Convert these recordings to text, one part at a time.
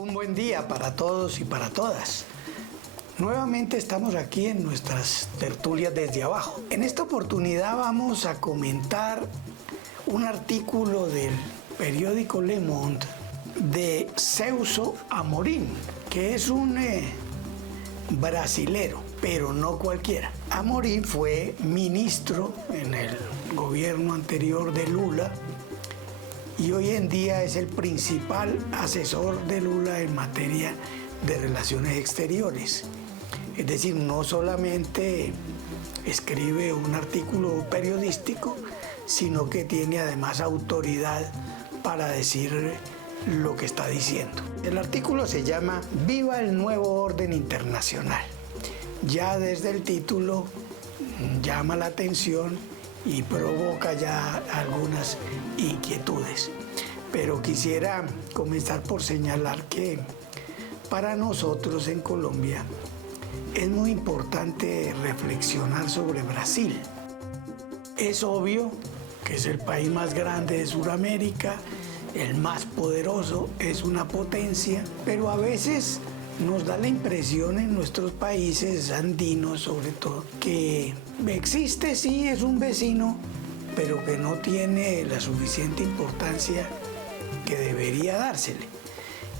Un buen día para todos y para todas. Nuevamente estamos aquí en nuestras tertulias desde abajo. En esta oportunidad vamos a comentar un artículo del periódico Le Monde de Celso Amorim, que es un brasilero, pero no cualquiera. Amorim fue ministro en el gobierno anterior de Lula y hoy en día es el principal asesor de Lula en materia de relaciones exteriores. Es decir, no solamente escribe un artículo periodístico, sino que tiene además autoridad para decir lo que está diciendo. El artículo se llama Viva el nuevo orden internacional. Ya desde el título llama la atención y provoca ya algunas inquietudes. Pero quisiera comenzar por señalar que para nosotros en Colombia es muy importante reflexionar sobre Brasil. Es obvio que es el país más grande de Sudamérica, el más poderoso, es una potencia, pero a veces nos da la impresión en nuestros países andinos, sobre todo, que existe, sí, es un vecino, pero que no tiene la suficiente importancia que debería dársele.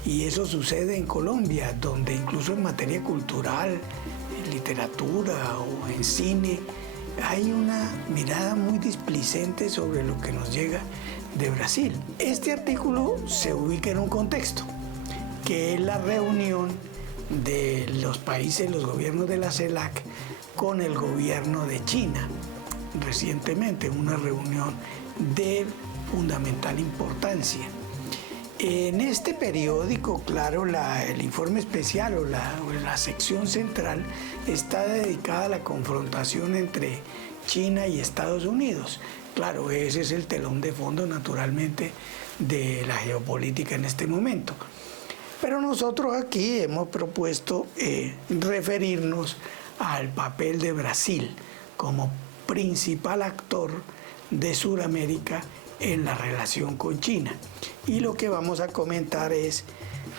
Y eso sucede en Colombia, donde incluso en materia cultural, en literatura o en cine, hay una mirada muy displicente sobre lo que nos llega de Brasil. Este artículo se ubica en un contexto, que es la reunión de los países, los gobiernos de la CELAC con el gobierno de China. Recientemente, una reunión de fundamental importancia. En este periódico, claro, el informe especial o la sección central está dedicada a la confrontación entre China y Estados Unidos. Claro, ese es el telón de fondo, naturalmente, de la geopolítica en este momento. Pero nosotros aquí hemos propuesto referirnos al papel de Brasil como principal actor de Sudamérica en la relación con China. Y lo que vamos a comentar es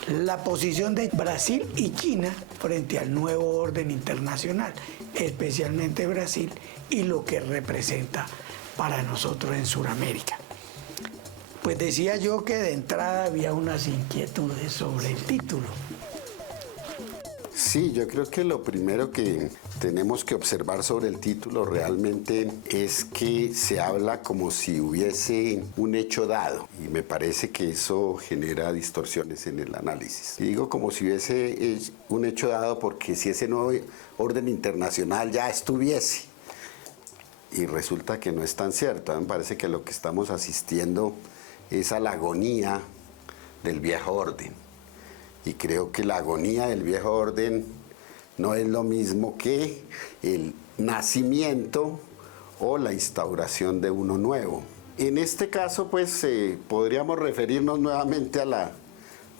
la posición de Brasil y China frente al nuevo orden internacional, especialmente Brasil, y lo que representa para nosotros en Sudamérica. Pues decía yo que de entrada había unas inquietudes sobre el título. Sí, yo creo que lo primero que tenemos que observar sobre el título realmente es que se habla como si hubiese un hecho dado, y me parece que eso genera distorsiones en el análisis. Y digo como si hubiese un hecho dado porque si ese nuevo orden internacional ya estuviese, y resulta que no es tan cierto. Me parece que lo que estamos asistiendo es a la agonía del viejo orden. Y creo que la agonía del viejo orden no es lo mismo que el nacimiento o la instauración de uno nuevo. En este caso, pues, podríamos referirnos nuevamente a la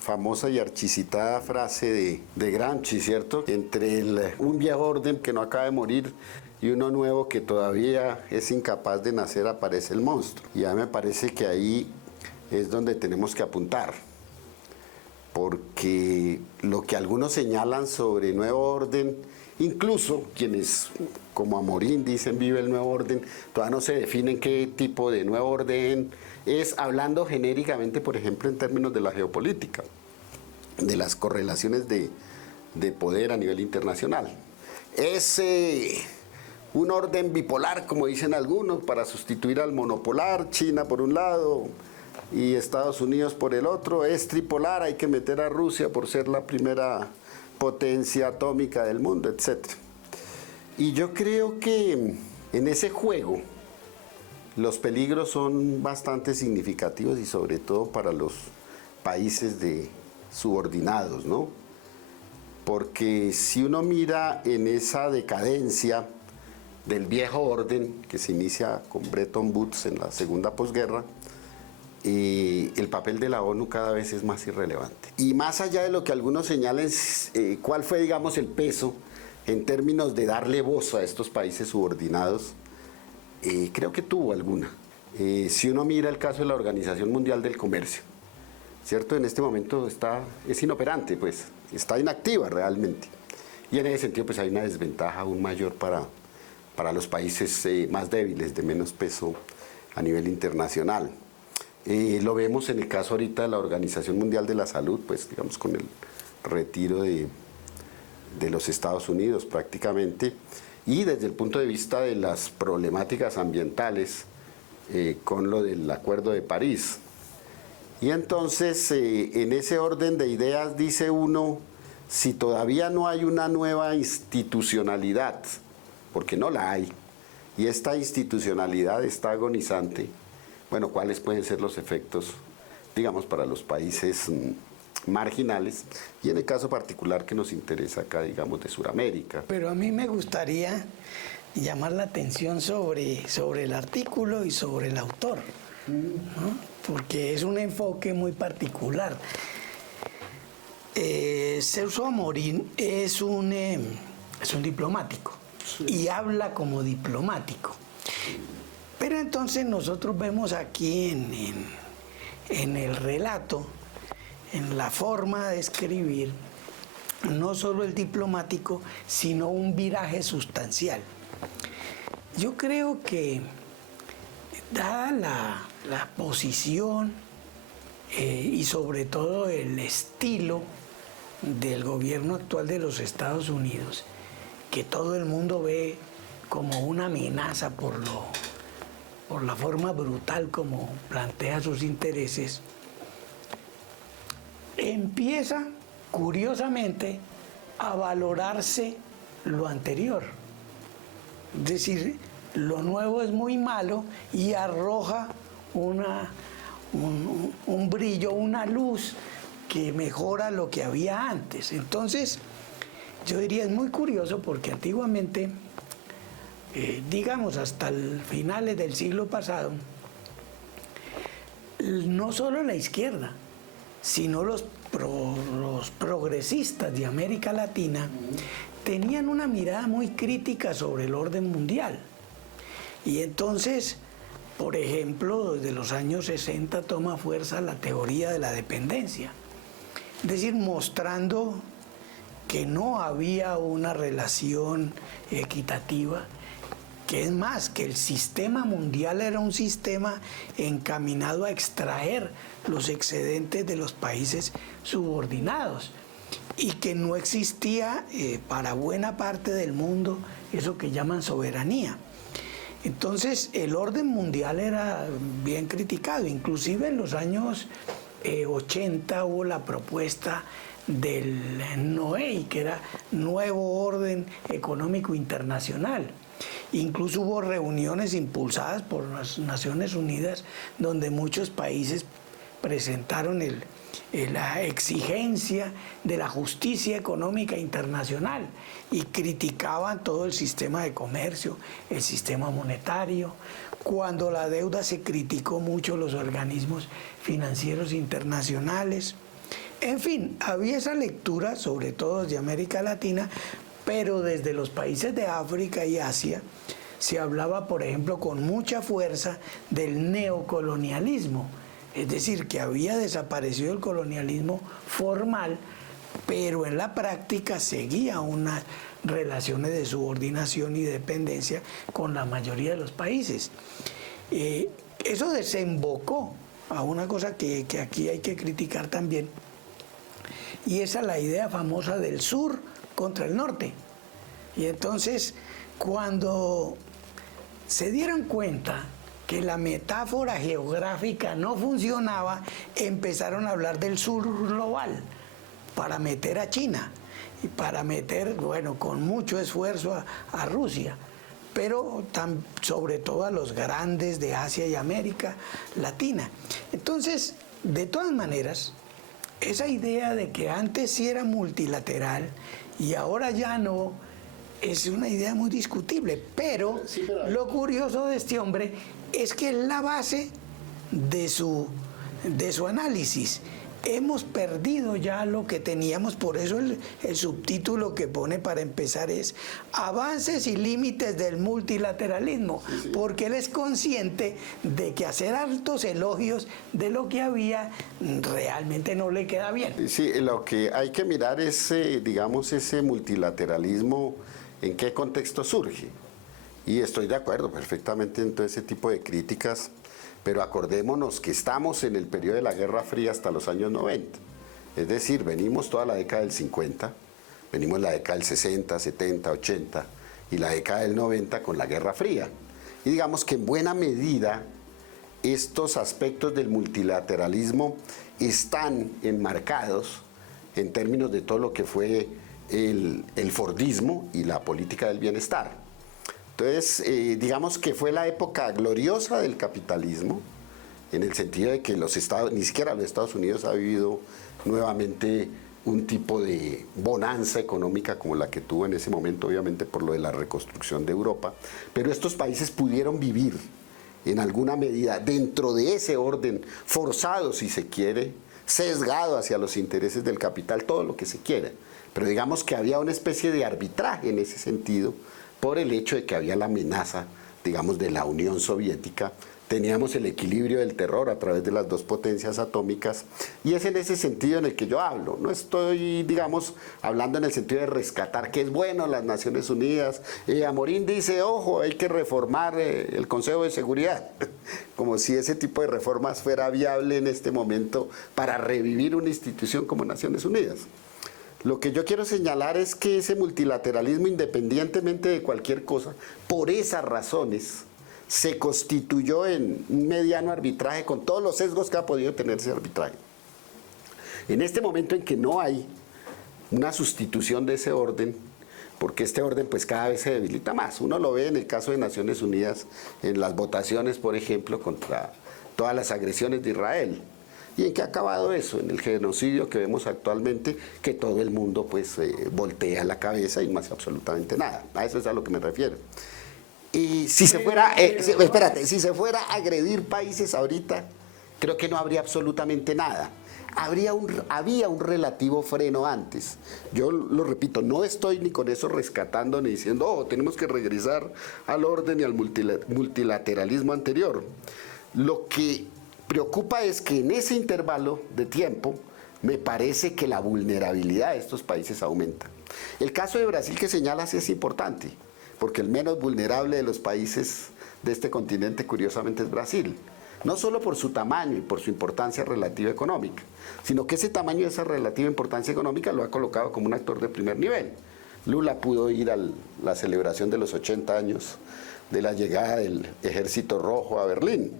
famosa y archicitada frase de Gramsci, ¿cierto? Entre un viejo orden que no acaba de morir y uno nuevo que todavía es incapaz de nacer, aparece el monstruo. Y a mí me parece que ahí es donde tenemos que apuntar, porque lo que algunos señalan sobre nuevo orden, incluso quienes como Amorim dicen vive el nuevo orden, todavía no se definen qué tipo de nuevo orden es, hablando genéricamente, por ejemplo, en términos de la geopolítica, de las correlaciones de poder a nivel internacional. Es un orden bipolar, como dicen algunos, para sustituir al monopolar, China por un lado y Estados Unidos por el otro. Es tripolar, hay que meter a Rusia por ser la primera potencia atómica del mundo, etc. Y yo creo que en ese juego los peligros son bastante significativos y sobre todo para los países subordinados, ¿no? Porque si uno mira en esa decadencia del viejo orden que se inicia con Bretton Woods en la segunda posguerra, el papel de la ONU cada vez es más irrelevante. Y más allá de lo que algunos señalen, ¿cuál fue, digamos, el peso en términos de darle voz a estos países subordinados? Creo que tuvo alguna. Si uno mira el caso de la Organización Mundial del Comercio, ¿cierto? En este momento es inoperante, pues, está inactiva realmente. Y en ese sentido, pues hay una desventaja aún mayor para los países más débiles, de menos peso a nivel internacional. Lo vemos en el caso ahorita de la Organización Mundial de la Salud, pues digamos con el retiro de los Estados Unidos prácticamente, y desde el punto de vista de las problemáticas ambientales, con lo del Acuerdo de París. Y entonces, en ese orden de ideas, dice uno, si todavía no hay una nueva institucionalidad, porque no la hay, y esta institucionalidad está agonizante, bueno, ¿cuáles pueden ser los efectos, digamos, para los países marginales? Y en el caso particular que nos interesa acá, digamos, de Sudamérica. Pero a mí me gustaría llamar la atención sobre el artículo y sobre el autor, ¿no? Porque es un enfoque muy particular. Celso Amorín es un diplomático, sí, y habla como diplomático. Pero entonces nosotros vemos aquí en el relato, en la forma de escribir, no solo el diplomático, sino un viraje sustancial. Yo creo que, dada la posición y sobre todo el estilo del gobierno actual de los Estados Unidos, que todo el mundo ve como una amenaza por la forma brutal como plantea sus intereses, empieza curiosamente a valorarse lo anterior. Es decir, lo nuevo es muy malo y arroja un brillo, una luz que mejora lo que había antes. Entonces, yo diría, es muy curioso porque antiguamente, digamos hasta finales del siglo pasado, no solo la izquierda, sino los progresistas de América Latina tenían una mirada muy crítica sobre el orden mundial. Y entonces, por ejemplo, desde los años 60 toma fuerza la teoría de la dependencia, es decir, mostrando que no había una relación equitativa, que es más, que el sistema mundial era un sistema encaminado a extraer los excedentes de los países subordinados y que no existía para buena parte del mundo eso que llaman soberanía. Entonces el orden mundial era bien criticado, inclusive en los años 80 hubo la propuesta del NOEI, que era Nuevo Orden Económico Internacional. Incluso hubo reuniones impulsadas por las Naciones Unidas donde muchos países presentaron la exigencia de la justicia económica internacional y criticaban todo el sistema de comercio, el sistema monetario. Cuando la deuda se criticó mucho los organismos financieros internacionales. En fin, había esa lectura, sobre todo de América Latina, pero desde los países de África y Asia se hablaba, por ejemplo, con mucha fuerza del neocolonialismo, es decir, que había desaparecido el colonialismo formal, pero en la práctica seguía unas relaciones de subordinación y dependencia con la mayoría de los países. Eso desembocó a una cosa que aquí hay que criticar también, y esa es la idea famosa del sur contra el norte. Y entonces, cuando se dieron cuenta que la metáfora geográfica no funcionaba, empezaron a hablar del sur global para meter a China y para meter, bueno, con mucho esfuerzo a Rusia, pero sobre todo a los grandes de Asia y América Latina. Entonces, de todas maneras, esa idea de que antes sí era multilateral y ahora ya no, es una idea muy discutible, pero lo curioso de este hombre es que es la base de su análisis, hemos perdido ya lo que teníamos, por eso el subtítulo que pone para empezar es Avances y límites del multilateralismo, sí, sí. Porque él es consciente de que hacer altos elogios de lo que había realmente no le queda bien. Sí, lo que hay que mirar es, digamos, ese multilateralismo, en qué contexto surge. Y estoy de acuerdo perfectamente en todo ese tipo de críticas, pero acordémonos que estamos en el periodo de la Guerra Fría hasta los años 90. Es decir, venimos toda la década del 50, venimos la década del 60, 70, 80 y la década del 90 con la Guerra Fría. Y digamos que en buena medida estos aspectos del multilateralismo están enmarcados en términos de todo lo que fue el Fordismo y la política del bienestar. Entonces, digamos que fue la época gloriosa del capitalismo, en el sentido de que ni siquiera los Estados Unidos ha vivido nuevamente un tipo de bonanza económica como la que tuvo en ese momento, obviamente por lo de la reconstrucción de Europa, pero estos países pudieron vivir en alguna medida dentro de ese orden, forzado si se quiere, sesgado hacia los intereses del capital, todo lo que se quiera, pero digamos que había una especie de arbitraje en ese sentido, por el hecho de que había la amenaza, digamos, de la Unión Soviética, teníamos el equilibrio del terror a través de las dos potencias atómicas, y es en ese sentido en el que yo hablo. No estoy, digamos, hablando en el sentido de rescatar que es bueno las Naciones Unidas. Amorín dice, ojo, hay que reformar el Consejo de Seguridad, como si ese tipo de reformas fuera viable en este momento para revivir una institución como Naciones Unidas. Lo que yo quiero señalar es que ese multilateralismo, independientemente de cualquier cosa, por esas razones, se constituyó en un mediano arbitraje con todos los sesgos que ha podido tener ese arbitraje. En este momento en que no hay una sustitución de ese orden, porque este orden pues cada vez se debilita más. Uno lo ve en el caso de Naciones Unidas, en las votaciones, por ejemplo, contra todas las agresiones de Israel. ¿Y en qué ha acabado eso? En el genocidio que vemos actualmente, que todo el mundo pues voltea la cabeza y no hace absolutamente nada. A eso es a lo que me refiero. Y si se fuera, si se fuera a agredir países ahorita, creo que no habría absolutamente nada. Había un relativo freno antes. Yo lo repito, no estoy ni con eso rescatando ni diciendo, oh, tenemos que regresar al orden y al multilateralismo anterior. Lo que preocupa es que en ese intervalo de tiempo me parece que la vulnerabilidad de estos países aumenta. El caso de Brasil que señalas es importante, porque el menos vulnerable de los países de este continente curiosamente es Brasil. No solo por su tamaño y por su importancia relativa económica, sino que ese tamaño y esa relativa importancia económica lo ha colocado como un actor de primer nivel. Lula pudo ir a la celebración de los 80 años de la llegada del Ejército Rojo a Berlín,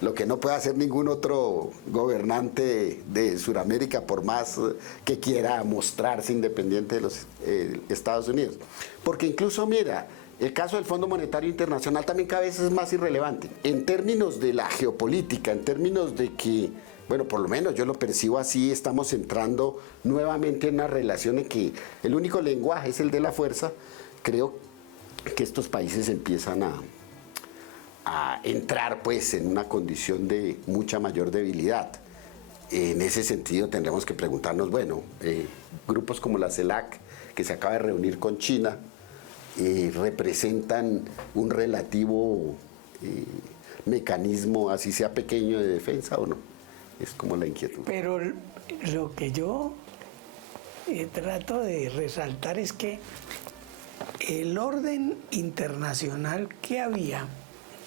lo que no puede hacer ningún otro gobernante de Sudamérica, por más que quiera mostrarse independiente de los Estados Unidos. Porque incluso, mira, el caso del Fondo Monetario Internacional también cada vez es más irrelevante. En términos de la geopolítica, en términos de que, bueno, por lo menos yo lo percibo así, estamos entrando nuevamente en una relación en que el único lenguaje es el de la fuerza. Creo que estos países empiezan a entrar pues en una condición de mucha mayor debilidad. En ese sentido tendremos que preguntarnos, bueno, grupos como la CELAC, que se acaba de reunir con China, representan un relativo mecanismo, así sea pequeño, de defensa o no. Es como la inquietud. Pero lo que yo trato de resaltar es que el orden internacional que había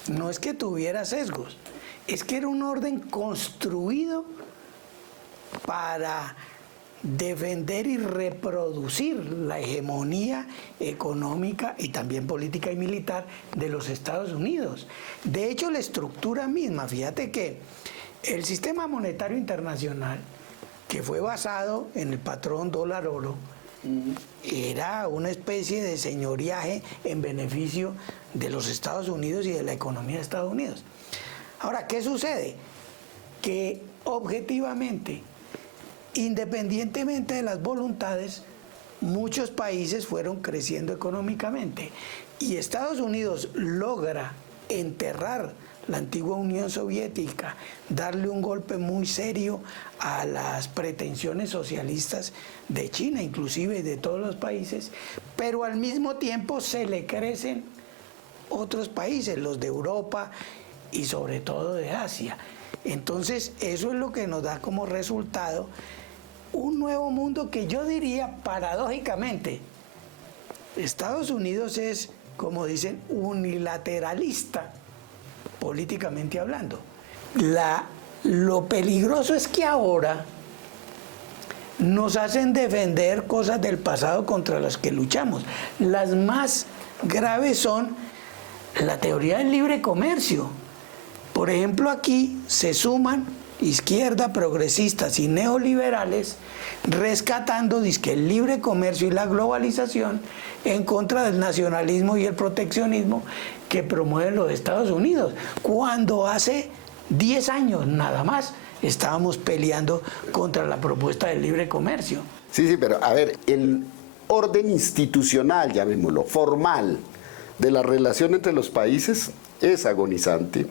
no es que tuviera sesgos, es que era un orden construido para defender y reproducir la hegemonía económica y también política y militar de los Estados Unidos. De hecho, la estructura misma, fíjate que el sistema monetario internacional, que fue basado en el patrón dólar-oro, era una especie de señoriaje en beneficio de los Estados Unidos y de la economía de Estados Unidos. Ahora, ¿qué sucede? Que objetivamente, independientemente de las voluntades, muchos países fueron creciendo económicamente y Estados Unidos logra enterrar la antigua Unión Soviética, darle un golpe muy serio a las pretensiones socialistas de China, inclusive de todos los países, pero al mismo tiempo se le crecen otros países, los de Europa y sobre todo de Asia. Entonces, eso es lo que nos da como resultado un nuevo mundo que yo diría, paradójicamente, Estados Unidos es, como dicen, unilateralista, políticamente hablando. Lo peligroso es que ahora nos hacen defender cosas del pasado contra las que luchamos. Las más graves son la teoría del libre comercio. Por ejemplo, aquí se suman izquierda, progresistas y neoliberales rescatando dizque el libre comercio y la globalización en contra del nacionalismo y el proteccionismo que promueven los Estados Unidos, cuando hace 10 años nada más estábamos peleando contra la propuesta del libre comercio. Sí, pero a ver, el orden institucional, llamémoslo, formal, de la relación entre los países es agonizante.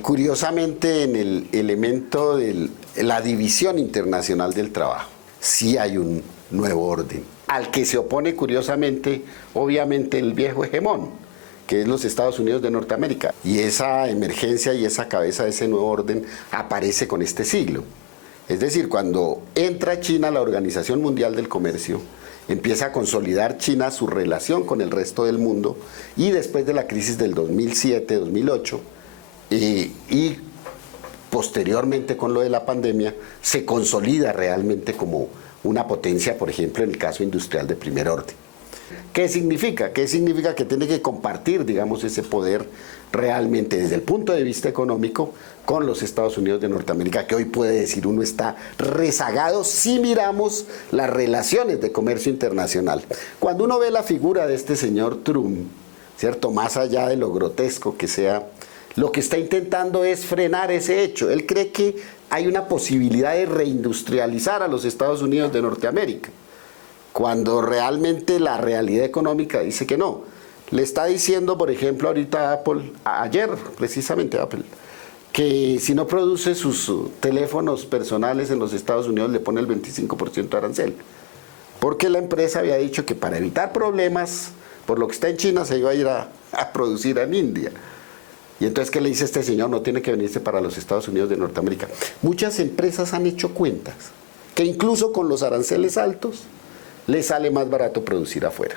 Curiosamente, en el elemento de la división internacional del trabajo, sí hay un nuevo orden, al que se opone curiosamente, obviamente, el viejo hegemón, que es los Estados Unidos de Norteamérica. Y esa emergencia y esa cabeza de ese nuevo orden aparece con este siglo. Es decir, cuando entra China a la Organización Mundial del Comercio, empieza a consolidar China su relación con el resto del mundo, y después de la crisis del 2007-2008, y posteriormente con lo de la pandemia, se consolida realmente como una potencia, por ejemplo, en el caso industrial de primer orden. ¿Qué significa? ¿Qué significa? Que tiene que compartir, digamos, ese poder realmente desde el punto de vista económico con los Estados Unidos de Norteamérica, que hoy puede decir uno está rezagado si miramos las relaciones de comercio internacional. Cuando uno ve la figura de este señor Trump, ¿cierto? Más allá de lo grotesco que sea, lo que está intentando es frenar ese hecho. Él cree que hay una posibilidad de reindustrializar a los Estados Unidos de Norteamérica, cuando realmente la realidad económica dice que no. Le está diciendo, por ejemplo, ahorita a Apple, ayer precisamente Apple, que si no produce sus teléfonos personales en los Estados Unidos le pone el 25% de arancel, porque la empresa había dicho que para evitar problemas por lo que está en China se iba a ir a producir en India. Y entonces, ¿qué le dice este señor? No tiene que venirse para los Estados Unidos de Norteamérica. Muchas empresas han hecho cuentas que incluso con los aranceles altos les sale más barato producir afuera.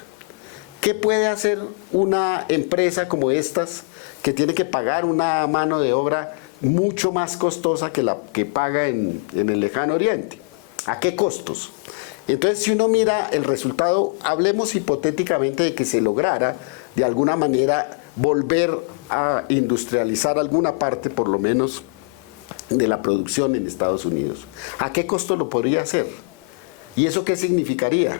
¿Qué puede hacer una empresa como estas que tiene que pagar una mano de obra mucho más costosa que la que paga en el lejano oriente? ¿A qué costos? Entonces, si uno mira el resultado, hablemos hipotéticamente de que se lograra de alguna manera volver a industrializar alguna parte, por lo menos, de la producción en Estados Unidos. ¿A qué costo lo podría hacer? ¿Y eso qué significaría?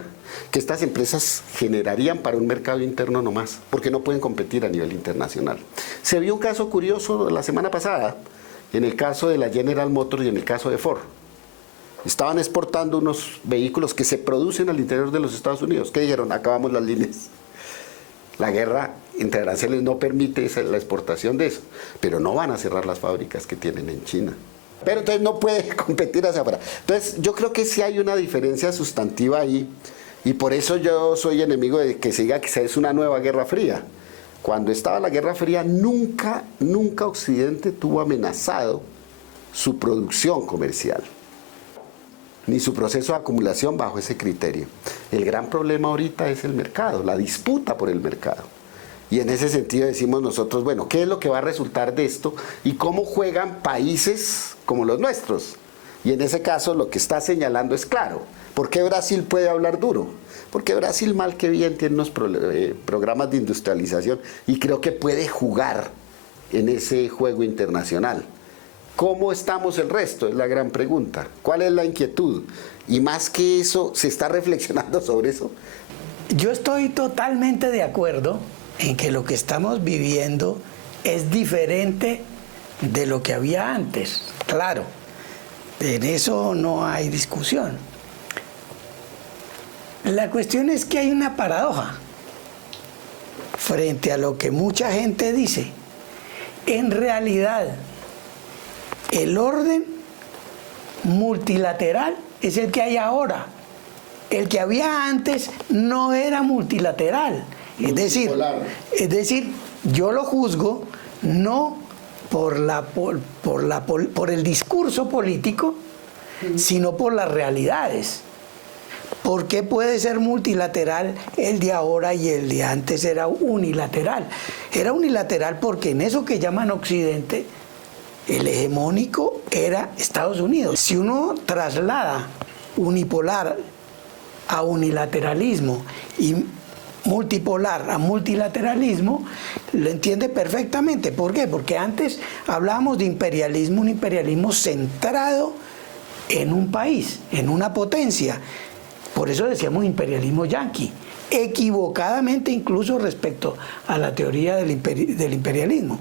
Que estas empresas generarían para un mercado interno nomás, porque no pueden competir a nivel internacional. Se vio un caso curioso la semana pasada, en el caso de la General Motors y en el caso de Ford. Estaban exportando unos vehículos que se producen al interior de los Estados Unidos. ¿Qué dijeron? Acabamos las líneas. La guerra entre aranceles no permite la exportación de eso, pero no van a cerrar las fábricas que tienen en China. Pero entonces no puede competir hacia afuera. Entonces yo creo que sí hay una diferencia sustantiva ahí, y por eso yo soy enemigo de que se diga que es una nueva Guerra Fría. Cuando estaba la Guerra Fría, nunca Occidente tuvo amenazado su producción comercial, ni su proceso de acumulación bajo ese criterio. El gran problema ahorita es el mercado, la disputa por el mercado. Y en ese sentido decimos nosotros, bueno, ¿qué es lo que va a resultar de esto? ¿Y cómo juegan países como los nuestros? Y en ese caso lo que está señalando es claro. ¿Por qué Brasil puede hablar duro? Porque Brasil, mal que bien, tiene unos programas de industrialización y creo que puede jugar en ese juego internacional. ¿Cómo estamos el resto? Es la gran pregunta. ¿Cuál es la inquietud? Y más que eso, ¿se está reflexionando sobre eso? Yo estoy totalmente de acuerdo en que lo que estamos viviendo es diferente de lo que había antes. Claro, en eso no hay discusión. La cuestión es que hay una paradoja frente a lo que mucha gente dice, En realidad, el orden multilateral es el que hay ahora. El que había antes no era multilateral. Es decir, yo lo juzgo no por el discurso político, sino por las realidades. ¿Por qué puede ser multilateral el de ahora y el de antes era unilateral? Era unilateral porque en eso que llaman Occidente, el hegemónico era Estados Unidos. Si uno traslada unipolar a unilateralismo y multipolar a multilateralismo, lo entiende perfectamente. ¿Por qué? Porque antes hablábamos de imperialismo, un imperialismo centrado en un país, en una potencia. Por eso decíamos imperialismo yanqui, equivocadamente incluso respecto a la teoría del imperialismo.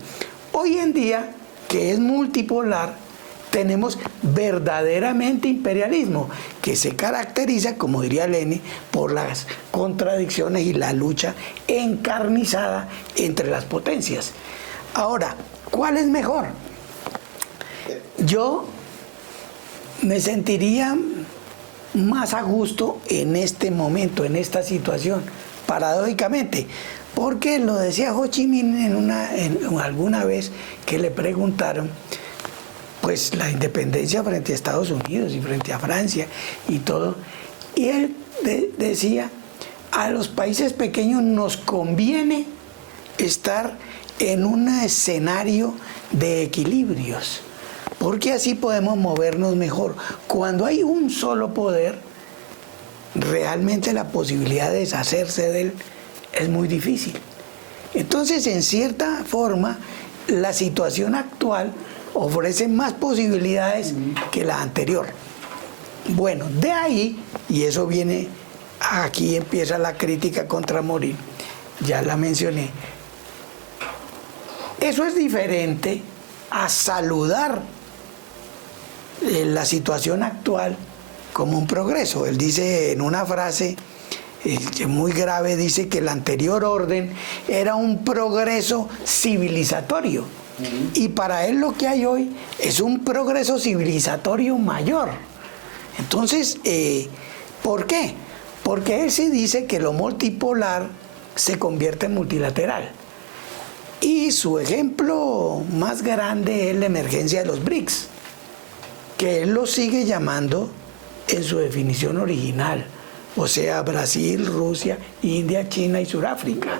Hoy en día, que es multipolar, tenemos verdaderamente imperialismo, que se caracteriza, como diría Lenin, por las contradicciones y la lucha encarnizada entre las potencias. Ahora, ¿cuál es mejor? Yo me sentiría más a gusto en este momento, en esta situación, paradójicamente, porque lo decía Ho Chi Minh alguna vez que le preguntaron, pues la independencia frente a Estados Unidos y frente a Francia y todo, y él decía, a los países pequeños nos conviene estar en un escenario de equilibrios, porque así podemos movernos mejor. Cuando hay un solo poder, realmente la posibilidad de deshacerse de él es muy difícil. Entonces, en cierta forma, la situación actual ofrece más posibilidades que la anterior. Bueno, de ahí, y eso viene, aquí empieza la crítica contra Amorín, ya la mencioné. Eso es diferente a saludar la situación actual como un progreso. Él dice en una frase muy grave, dice que el anterior orden era un progreso civilizatorio. Y para él lo que hay hoy es un progreso civilizatorio mayor. Entonces, ¿por qué? Porque él sí dice que lo multipolar se convierte en multilateral. Y su ejemplo más grande es la emergencia de los BRICS, que él lo sigue llamando en su definición original, o sea, Brasil, Rusia, India, China y Sudáfrica.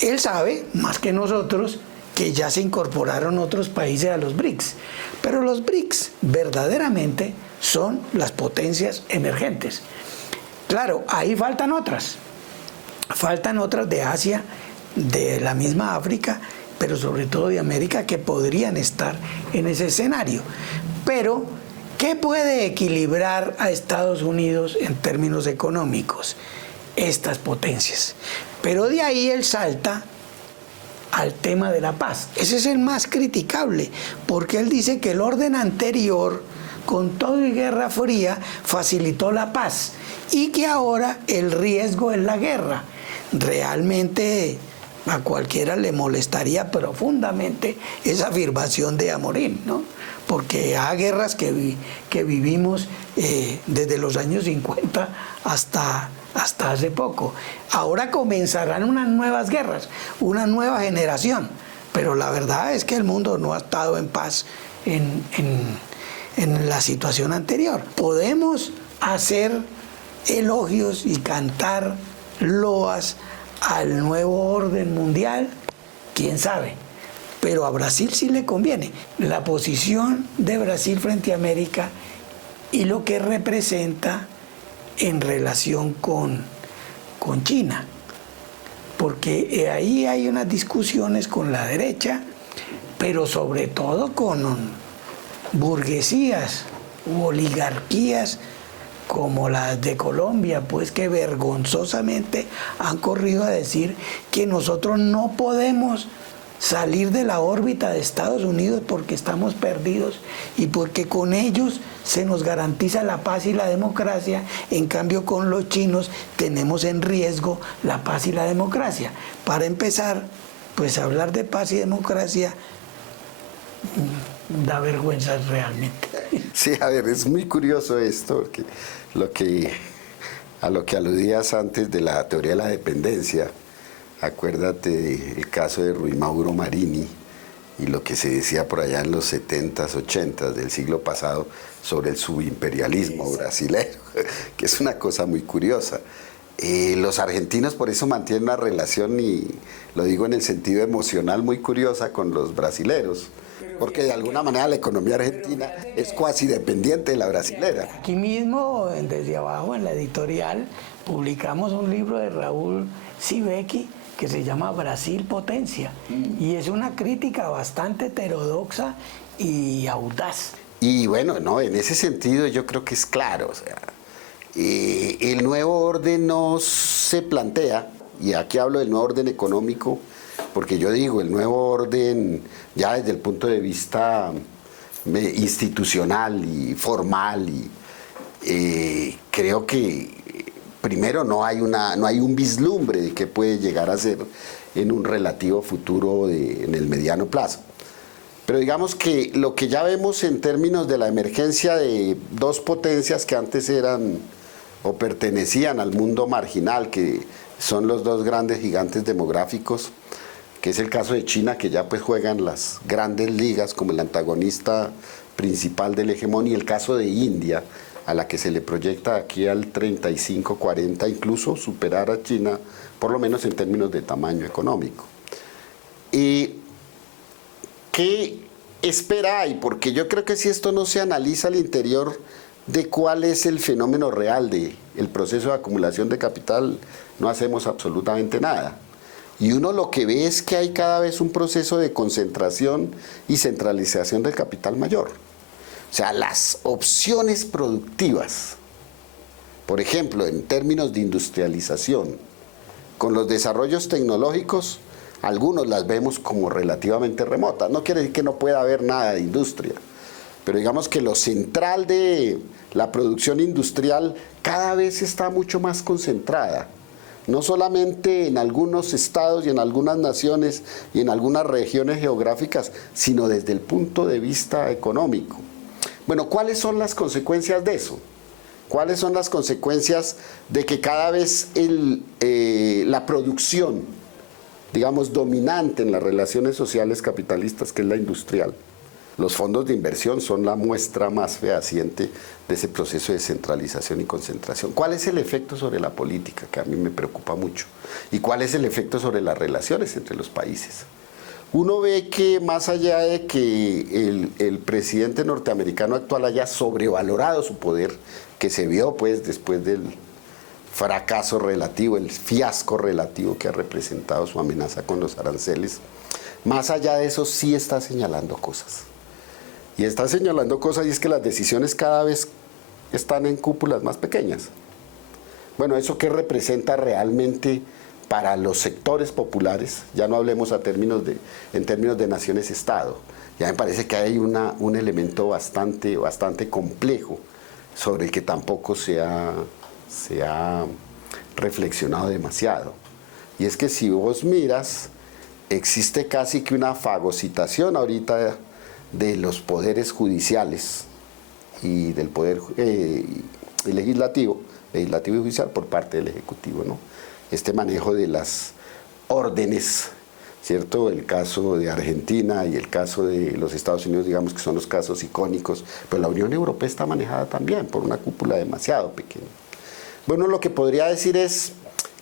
Él sabe, más que nosotros, que ya se incorporaron otros países a los BRICS, pero los BRICS verdaderamente son las potencias emergentes. Claro, ahí faltan otras de Asia, de la misma África, pero sobre todo de América, que podrían estar en ese escenario. Pero, ¿qué puede equilibrar a Estados Unidos en términos económicos? Estas potencias. Pero de ahí él salta al tema de la paz. Ese es el más criticable, porque él dice que el orden anterior, con todo y Guerra Fría, facilitó la paz y que ahora el riesgo es la guerra. Realmente a cualquiera le molestaría profundamente esa afirmación de Amorín, ¿no? Porque hay guerras que vivimos desde los años 50 hasta hace poco. Ahora comenzarán unas nuevas guerras, una nueva generación, pero la verdad es que el mundo no ha estado en paz en la situación anterior. Podemos hacer elogios y cantar loas al nuevo orden mundial, quién sabe, pero a Brasil sí le conviene. La posición de Brasil frente a América y lo que representa en relación con China, porque ahí hay unas discusiones con la derecha, pero sobre todo con burguesías u oligarquías como las de Colombia, pues que vergonzosamente han corrido a decir que nosotros no podemos salir de la órbita de Estados Unidos porque estamos perdidos y porque con ellos se nos garantiza la paz y la democracia, en cambio con los chinos tenemos en riesgo la paz y la democracia. Para empezar, pues hablar de paz y democracia da vergüenza realmente. Sí, a ver, es muy curioso esto, porque a lo que aludías antes de la teoría de la dependencia, acuérdate del caso de Rui Mauro Marini y lo que se decía por allá en los 70s, 80s del siglo pasado sobre el subimperialismo brasilero, que es una cosa muy curiosa. Los argentinos por eso mantienen una relación, y lo digo en el sentido emocional, muy curiosa con los brasileros, porque de alguna manera la economía argentina es cuasi dependiente de la brasilera. Aquí mismo, desde abajo, en la editorial, publicamos un libro de Raúl Sibeki que se llama Brasil Potencia, y es una crítica bastante heterodoxa y audaz. Y bueno, no, en ese sentido yo creo que es claro, o sea, el nuevo orden no se plantea, y aquí hablo del nuevo orden económico, porque yo digo, el nuevo orden ya desde el punto de vista institucional y formal, creo que primero no hay un vislumbre de qué puede llegar a ser en un relativo futuro en el mediano plazo. Pero digamos que lo que ya vemos en términos de la emergencia de dos potencias que antes eran o pertenecían al mundo marginal, que son los dos grandes gigantes demográficos, que es el caso de China, que ya pues juegan las grandes ligas como el antagonista principal del hegemón, y el caso de India, a la que se le proyecta aquí al 35, 40, incluso superar a China, por lo menos en términos de tamaño económico. ¿Qué espera hay? Porque yo creo que si esto no se analiza al interior de cuál es el fenómeno real del proceso de acumulación de capital, no hacemos absolutamente nada. Y uno lo que ve es que hay cada vez un proceso de concentración y centralización del capital mayor. O sea, las opciones productivas, por ejemplo, en términos de industrialización, con los desarrollos tecnológicos, algunos las vemos como relativamente remotas. No quiere decir que no pueda haber nada de industria, pero digamos que lo central de la producción industrial cada vez está mucho más concentrada. No solamente en algunos estados y en algunas naciones y en algunas regiones geográficas, sino desde el punto de vista económico. Bueno, ¿cuáles son las consecuencias de eso? ¿Cuáles son las consecuencias de que cada vez la producción, digamos, dominante en las relaciones sociales capitalistas, que es la industrial, los fondos de inversión son la muestra más fehaciente de ese proceso de centralización y concentración? ¿Cuál es el efecto sobre la política, que a mí me preocupa mucho? ¿Y cuál es el efecto sobre las relaciones entre los países? Uno ve que más allá de que el presidente norteamericano actual haya sobrevalorado su poder, que se vio pues después del fracaso relativo, el fiasco relativo que ha representado su amenaza con los aranceles, más allá de eso sí está señalando cosas. Y está señalando cosas, y es que las decisiones cada vez están en cúpulas más pequeñas. Bueno, ¿eso qué representa realmente para los sectores populares? Ya no hablemos en términos de naciones-estado. Ya me parece que hay un elemento bastante complejo sobre el que tampoco se ha reflexionado demasiado. Y es que si vos miras, existe casi que una fagocitación ahorita de los poderes judiciales y del poder legislativo y judicial por parte del Ejecutivo, ¿no? Este manejo de las órdenes, ¿cierto? El caso de Argentina y el caso de los Estados Unidos, digamos que son los casos icónicos, pero la Unión Europea está manejada también por una cúpula demasiado pequeña. Bueno, lo que podría decir es,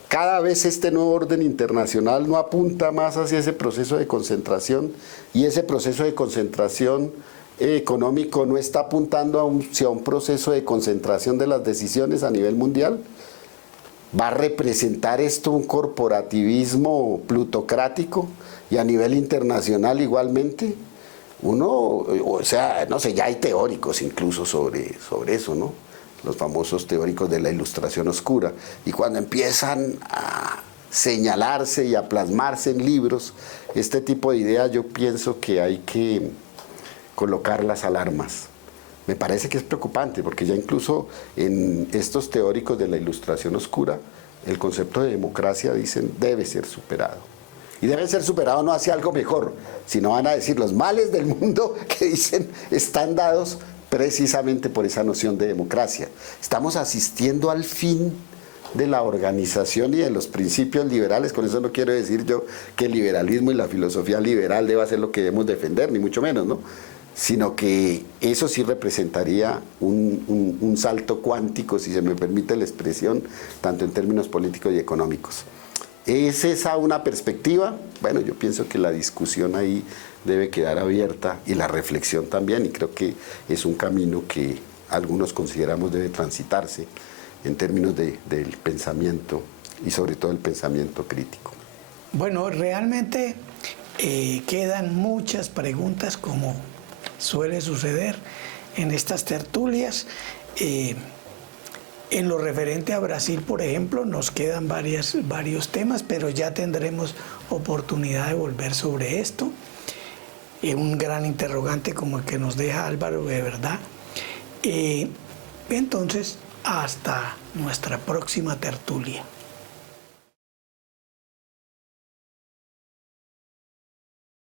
cada vez este nuevo orden internacional no apunta más hacia ese proceso de concentración, y ese proceso de concentración económico no está apuntando hacia un proceso de concentración de las decisiones a nivel mundial. ¿Va a representar esto un corporativismo plutocrático y a nivel internacional igualmente? O sea, no sé, ya hay teóricos incluso sobre eso, ¿no? Los famosos teóricos de la Ilustración Oscura. Y cuando empiezan a señalarse y a plasmarse en libros este tipo de ideas, yo pienso que hay que colocar las alarmas. Me parece que es preocupante, porque ya incluso en estos teóricos de la Ilustración Oscura, el concepto de democracia, dicen, debe ser superado. Y deben ser superados no hacia algo mejor, sino van a decir los males del mundo que dicen están dados precisamente por esa noción de democracia. Estamos asistiendo al fin de la organización y de los principios liberales. Con eso no quiero decir yo que el liberalismo y la filosofía liberal deba ser lo que debemos defender, ni mucho menos, ¿no? Sino que eso sí representaría un salto cuántico, si se me permite la expresión, tanto en términos políticos y económicos. ¿Es esa una perspectiva? Bueno, yo pienso que la discusión ahí debe quedar abierta y la reflexión también, y creo que es un camino que algunos consideramos debe transitarse en términos del pensamiento y sobre todo el pensamiento crítico. Bueno, realmente quedan muchas preguntas, como suele suceder en estas tertulias. En lo referente a Brasil, por ejemplo, nos quedan varios temas, pero ya tendremos oportunidad de volver sobre esto. Un gran interrogante como el que nos deja Álvaro, de verdad. Entonces, hasta nuestra próxima tertulia.